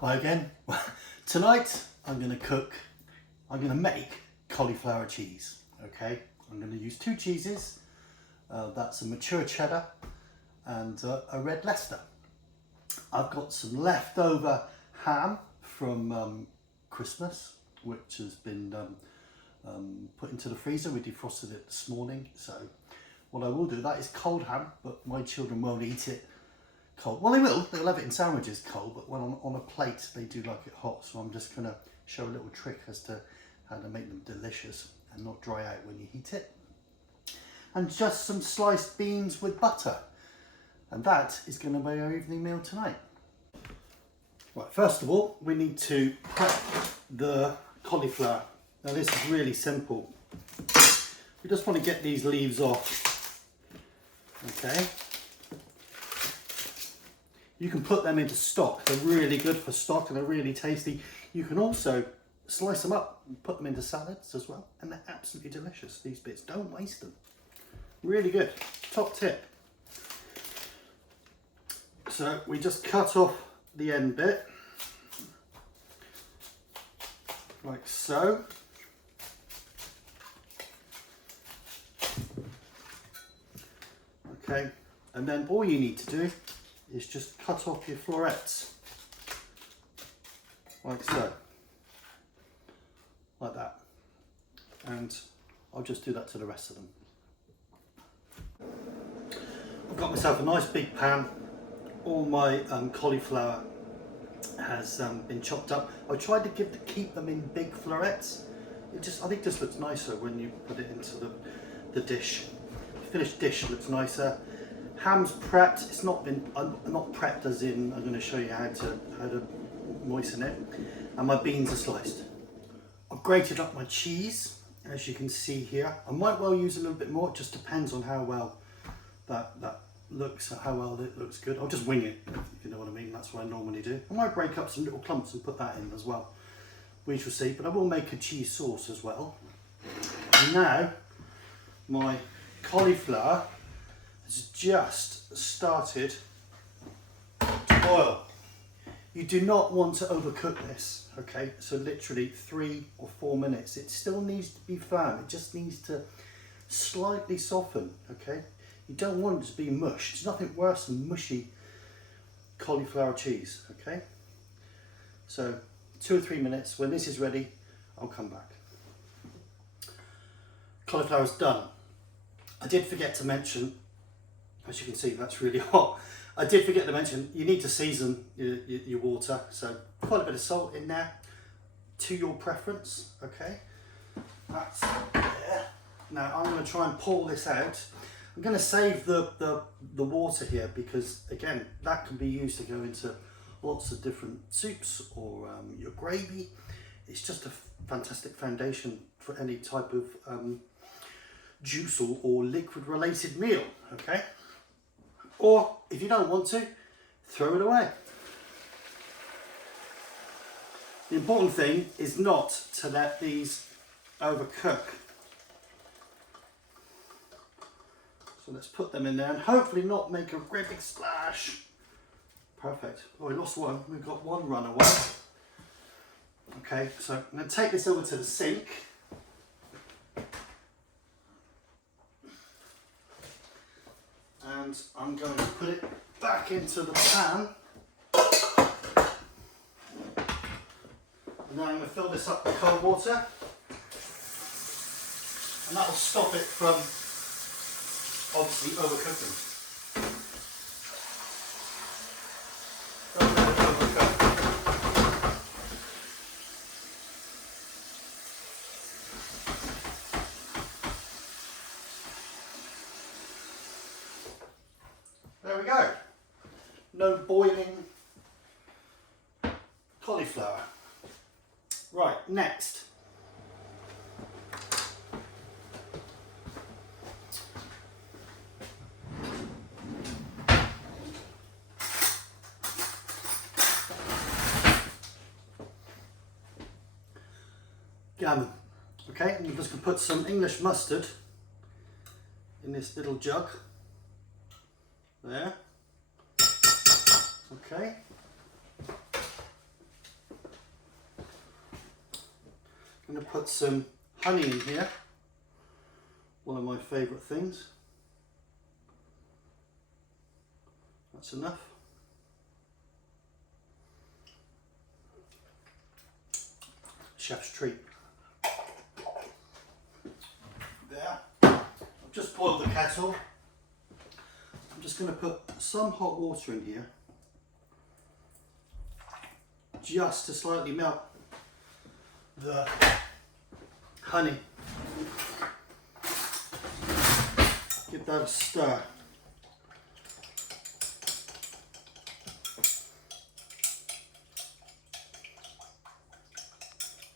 Hi again. Tonight I'm going to make cauliflower cheese. Okay, I'm going to use two cheeses. That's a mature cheddar and a red Leicester. I've got some leftover ham from Christmas, which has been put into the freezer. We defrosted it this morning. So what I will do, that is cold ham, but my children won't eat it cold. Well, they will. They'll have it in sandwiches cold, but when on a plate, they do like it hot. So I'm just going to show a little trick as to how to make them delicious and not dry out when you heat it. And just some sliced beans with butter. And that is going to be our evening meal tonight. Right, first of all, we need to prep the cauliflower. Now this is really simple. We just want to get these leaves off. Okay. You can put them into stock. They're really good for stock and they're really tasty. You can also slice them up and put them into salads as well. And they're absolutely delicious, these bits. Don't waste them. Really good. Top tip. So we just cut off the end bit. Like so. Okay. And then all you need to do is just cut off your florets, like so, like that, and I'll just do that to the rest of them. I've got myself a nice big pan. All my cauliflower has been chopped up. I tried to keep them in big florets. I think this looks nicer when you put it into the dish. The finished dish looks nicer. Ham's prepped. It's not been not prepped as in I'm going to show you how to moisten it. And my beans are sliced. I've grated up my cheese, as you can see here. I might well use a little bit more. It just depends on how well that looks, how well it looks good. I'll just wing it, if you know what I mean. That's what I normally do. I might break up some little clumps and put that in as well. We shall see. But I will make a cheese sauce as well. And now my cauliflower has just started to boil. You do not want to overcook this, okay? So literally 3 or 4 minutes. It still needs to be firm. It just needs to slightly soften, okay? You don't want it to be mush. There's nothing worse than mushy cauliflower cheese, okay? So 2 or 3 minutes. When this is ready, I'll come back. Cauliflower's done. I did forget to mention, as you can see, that's really hot. I did forget to mention, you need to season your water. So quite a bit of salt in there to your preference, okay? That's there. Now I'm going to try and pour this out. I'm going to save the water here because, again, that can be used to go into lots of different soups or your gravy. It's just a fantastic foundation for any type of juice or liquid related meal, okay? Or if you don't want to, throw it away. The important thing is not to let these overcook. So let's put them in there and hopefully not make a great big splash. Perfect. Oh, we lost one. We've got one runaway. Okay, so I'm going to take this over to the sink. And I'm going to put it back into the pan. And then I'm going to fill this up with cold water. And that will stop it from obviously overcooking. Don't let it overcook. There we go. No boiling cauliflower. Right, next. Gammon. Okay, I'm just going to put some English mustard in this little jug. There. Okay. I'm going to put some honey in here, one of my favourite things. That's enough. Chef's treat. There. I've just boiled the kettle. I'm just going to put some hot water in here, just to slightly melt the honey. Give that a stir.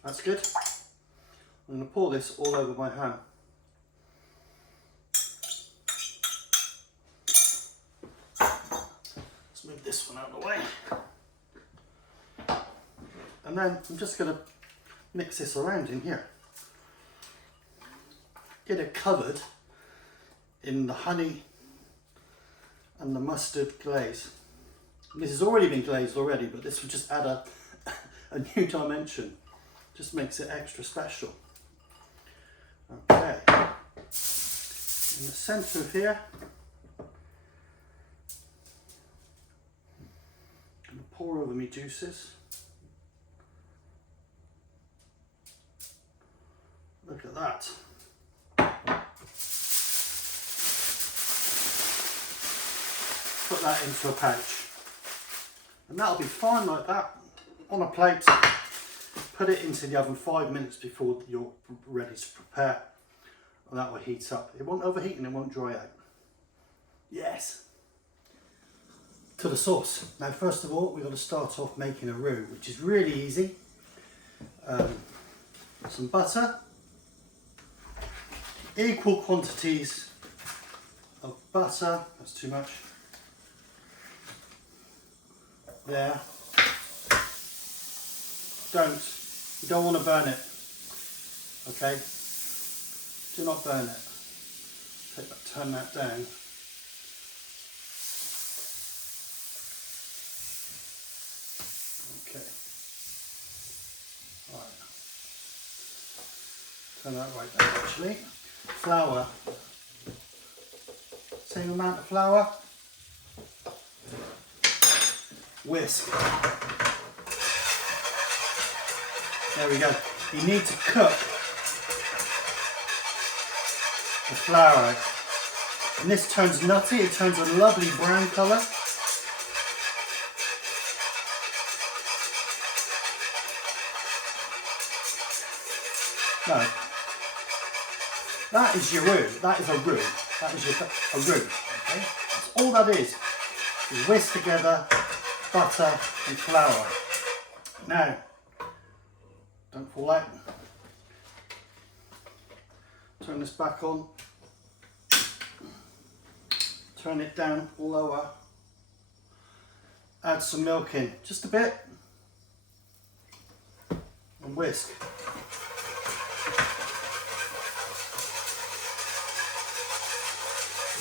That's good. I'm going to pour this all over my ham. Let's move this one out of the way. And then I'm just going to mix this around in here. Get it covered in the honey and the mustard glaze. This has already been glazed already, but this will just add a new dimension. Just makes it extra special. Okay. In the centre of here, I'm going to pour over my juices. Look at that. Put that into a pouch. And that'll be fine like that, on a plate. Put it into the oven 5 minutes before you're ready to prepare. And that will heat up. It won't overheat and it won't dry out. Yes. To the sauce. Now first of all, we've got to start off making a roux, which is really easy. Some butter. Equal quantities of butter. That's too much. There. You don't want to burn it, okay? Do not burn it. Turn that down. Okay. Right. Turn that right down actually. Flour. Same amount of flour. Whisk. There we go. You need to cook the flour out. And this turns nutty, it turns a lovely brown colour. No. That is your roux. That is a roux. That is a roux. Okay? That's all that is. You whisk together butter and flour. Now, don't fall out. Turn this back on. Turn it down lower. Add some milk in, just a bit. And whisk.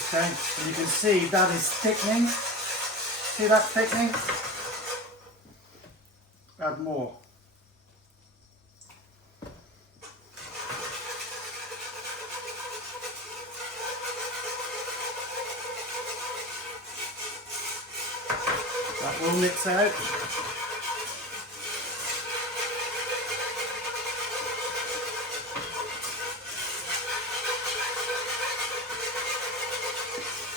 Okay, and you can see that is thickening. See that thickening? Add more. That will mix out.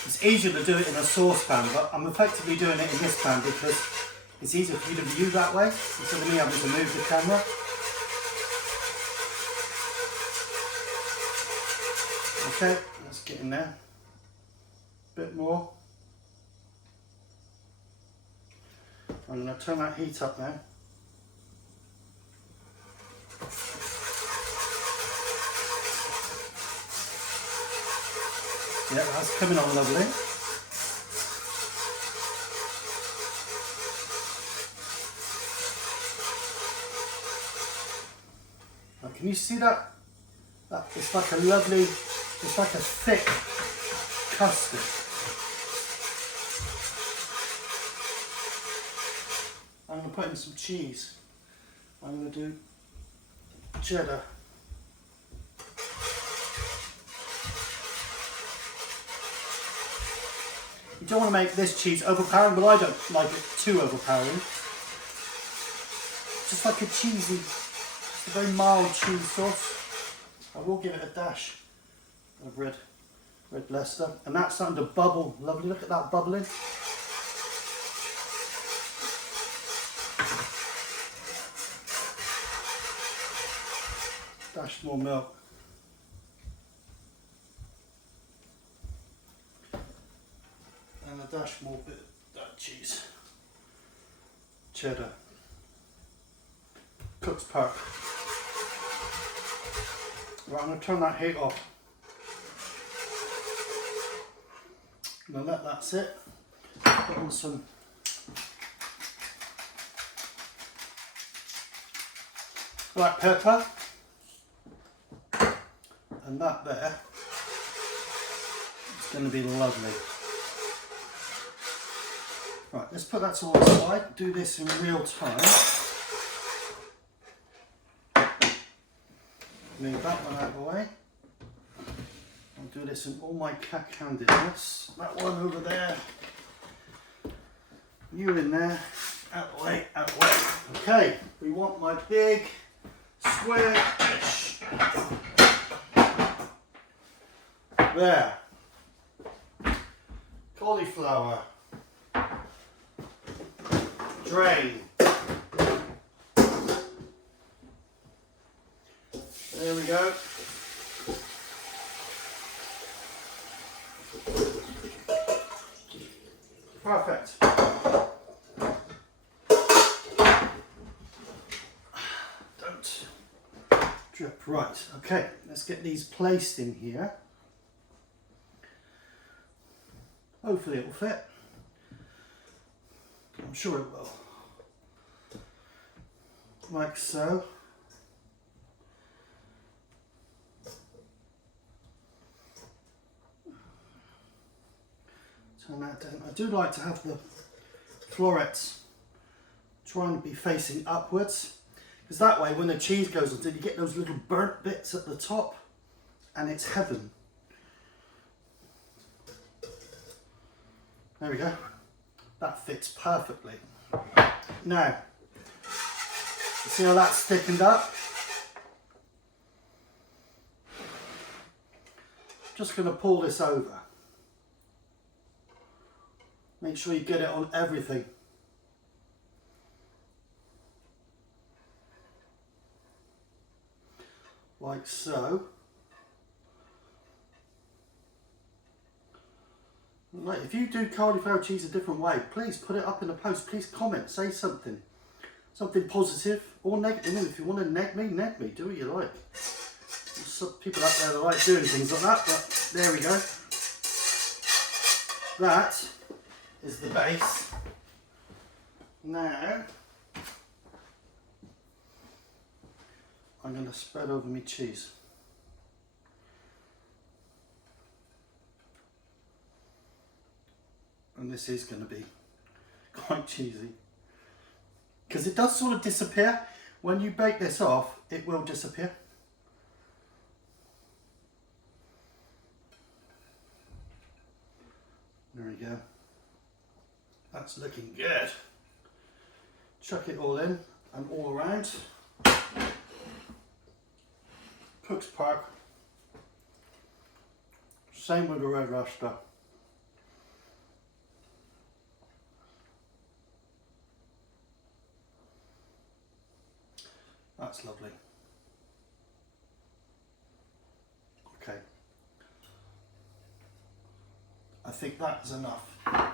It's easier to do it in a saucepan, but I'm effectively doing it in this pan because it's easier for you to view that way instead of me having to move the camera. Okay, let's get in there. A bit more. I'm going to turn that heat up now. Yeah, that's coming on lovely. Now, can you see that? It's like a lovely, it's like a thick custard. I'm going to put in some cheese. I'm going to do cheddar. You don't want to make this cheese overpowering, but I don't like it too overpowering. Just like a cheesy, just a very mild cheese sauce. I will give it a dash of red Leicester, and that's starting to bubble. Lovely, look at that bubbling. Dash more milk. And a dash more bit of that cheese. Cheddar. Cook's Park. Right, I'm going to turn that heat off. I'm going to let that sit. Put on some black pepper. And that there is going to be lovely. Right, let's put that to one side. Do this in real time. Move that one out of the way. I'll do this in all my cack-handedness. That one over there. You in there. Out the way, out the way. Okay, we want my big square dish. There. Cauliflower. Drain. There we go. Perfect. Don't drip. Right, okay, let's get these placed in here. Hopefully it will fit. I'm sure it will. Like so. Turn that down. I do like to have the florets trying to be facing upwards, because that way when the cheese goes on, you get those little burnt bits at the top, and it's heaven. There we go. That fits perfectly. Now, see how that's thickened up? Just going to pull this over. Make sure you get it on everything. Like so. Right, if you do cauliflower cheese a different way, please put it up in the post. Please comment, say something. Something positive or negative. If you want to neg me, do what you like. There's some people out there that like doing things like that, but there we go. That is the base. Now, I'm going to spread over my cheese. And this is going to be quite cheesy, because it does sort of disappear. When you bake this off, it will disappear. There we go. That's looking good. Chuck it all in and all around. Cook's Park. Same with the red Leicester. That's lovely. Okay. I think that's enough. I'm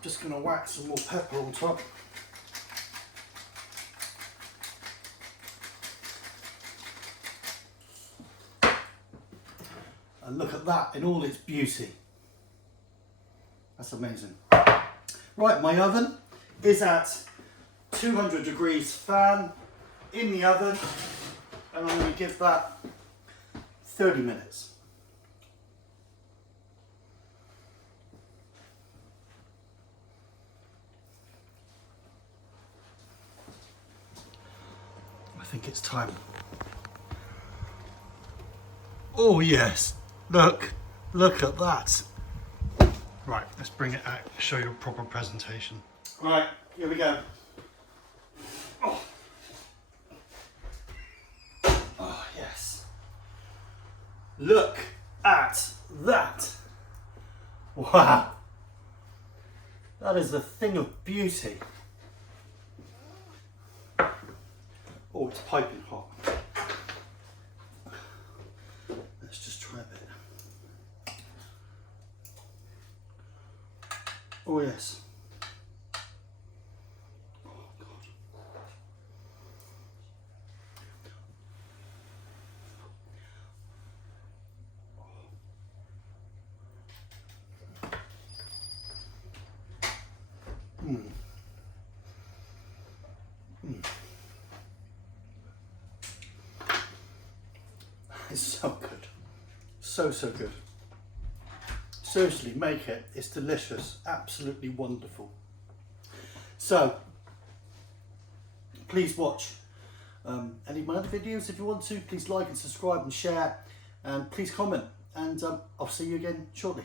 just going to whack some more pepper on top. And look at that in all its beauty. That's amazing. Right, my oven is at 200 degrees fan in the oven, and I'm going to give that 30 minutes. I think it's time. Oh yes, look at that. Right, let's bring it out, show you a proper presentation. Right, here we go. Oh yes. Look at that. Wow. That is a thing of beauty. Oh, it's piping hot. Let's just try a bit. Oh yes. Oh God. It's so good. So good. Seriously, make it. It's delicious. Absolutely wonderful. So, please watch any of my other videos if you want to. Please like and subscribe and share. And please comment. And I'll see you again shortly.